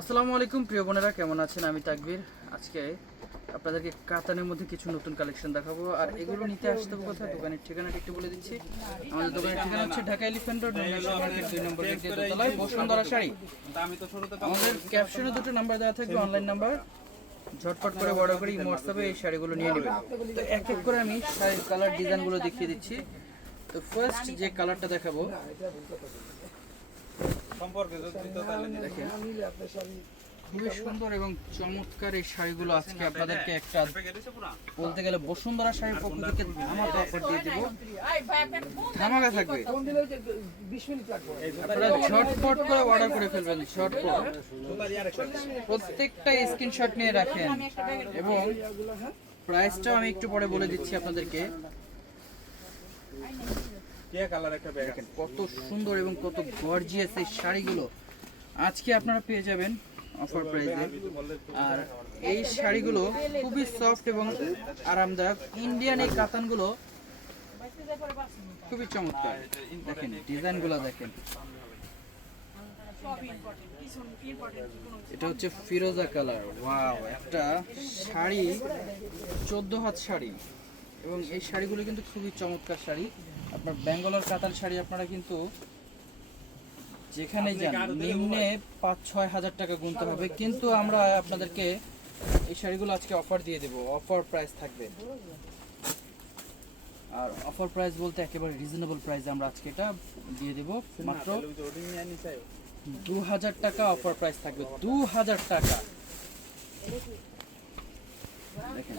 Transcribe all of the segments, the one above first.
আসসালামু আলাইকুম, প্রিয় বোনেরা, কেমন আছেন? আমি তাকবীর। আজকে আপনাদেরকে কাতানের মধ্যে কিছু নতুন কালেকশন দেখাবো। আর এগুলো নিতে আসতে হবে কোথায়? দোকানের ঠিকানাটা একটু বলে দিচ্ছি। আমাদের দোকানের ঠিকানা হচ্ছে ঢাকা এলিফ্যান্ট রোড দুই নম্বর দোতলায়, বসুন্ধরা শাড়ি। আমাদের ক্যাপশনে দুটো নাম্বার দেওয়া থাকবে, অনলাইন নাম্বার। ঝটপট করে বড় করে হোয়াটসঅ্যাপে এই শাড়িগুলো নিয়ে নেবেন। তো এক এক করে আমি শাড়ির কালার, ডিজাইনগুলো দেখিয়ে দিচ্ছি। তো ফার্স্ট যে কালারটা দেখাবো সম্পর্কে খুবই সুন্দর এবং চমৎকার এই শাড়িগুলো আজকে আপনাদেরকে একটা বলতে গেলে বসুন্ধরা শাড়ির পক্ষ থেকে ধামাকা অফার দিয়ে দেবো। ধামাকা থাকবে। আপনারা ঝটপট করে অর্ডার করে ফেলবেন ঝটপট। প্রত্যেকটা স্ক্রিনশট নিয়ে রাখেন। এবং প্রাইসটাও আমি একটু পরে বলে দিচ্ছি আপনাদেরকে। কত সুন্দর এবং কত গর্জিয়াস এই শাড়িগুলো। আজকে আপনারা পেয়ে যাবেন অফার প্রাইসে আর এই শাড়িগুলো খুবই সফট এবং আরামদায়ক। ইন্ডিয়ান এই কাতানগুলো খুবই চমৎকার। দেখেন, ডিজাইনগুলো দেখেন। এটা হচ্ছে ফিরোজা কালার। ওয়াও, একটা শাড়ি, চোদ্দ হাত শাড়ি। এবং এই শাড়িগুলো কিন্তু খুবই চমৎকার শাড়ি। আপনার ব্যাঙ্গালোর কাতান শাড়ি আপনারা কিন্তু যেখানে যান নিম্নে পাঁচ ছয় হাজার টাকা গুনতে হবে। কিন্তু আমরা আপনাদেরকে এই শাড়িগুলো আজকে অফার দিয়ে দেবো। অফার প্রাইস থাকবে। আর অফার প্রাইস বলতে একেবারে রিজনেবল প্রাইস আমরা আজকে এটা দিয়ে দেবো। মাত্র দু হাজার টাকা অফার প্রাইস থাকবে। দু হাজার টাকা। দেখেন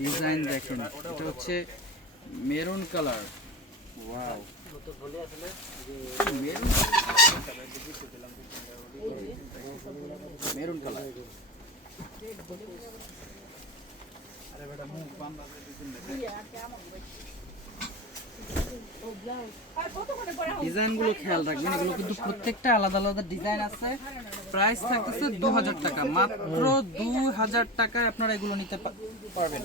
ডিজাইন দেখেন। এটা হচ্ছে মেরুন কালার ডিজাইনগুলো খেয়াল রাখবেন, এগুলো কিন্তু প্রত্যেকটা আলাদা আলাদা ডিজাইন আছে। প্রাইস থাকতেছে দু হাজার টাকা, মাত্র দু হাজার টাকায় আপনারা এগুলো নিতে পারবেন।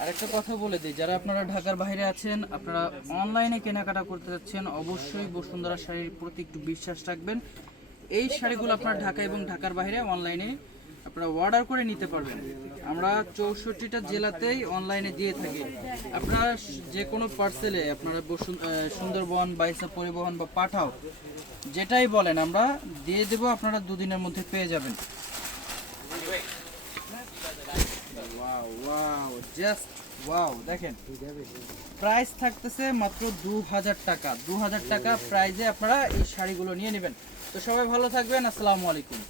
আরেকটা কথা বলে দিই, যারা আপনারা ঢাকার বাইরে আছেন, আপনারা অনলাইনে কেনাকাটা করতে যাচ্ছেন, অবশ্যই বসুন্ধরা শাড়ির প্রতি একটু বিশ্বাস রাখবেন। এই শাড়িগুলো আপনারা ঢাকা এবং ঢাকার বাইরে অনলাইনে আপনারা অর্ডার করে নিতে পারবেন। আমরা চৌষট্টিটা জেলাতেই অনলাইনে দিয়ে থাকি। আপনারা যে কোনো পার্সেলে আপনারা সুন্দরবন বাইসা পরিবহন বা পাঠাও, যেটাই বলেন আমরা, দিয়ে দেব, আপনারা দুদিনের মধ্যে পেয়ে যাবেন ওয়াও ওয়াও জাস্ট ওয়াও দেখেন। প্রাইস থাকতেছে মাত্র দু হাজার টাকা। দু হাজার টাকা প্রাইজে আপনারা এই শাড়িগুলো নিয়ে নেবেন। তো সবাই ভালো থাকবেন, আসসালামু আলাইকুম।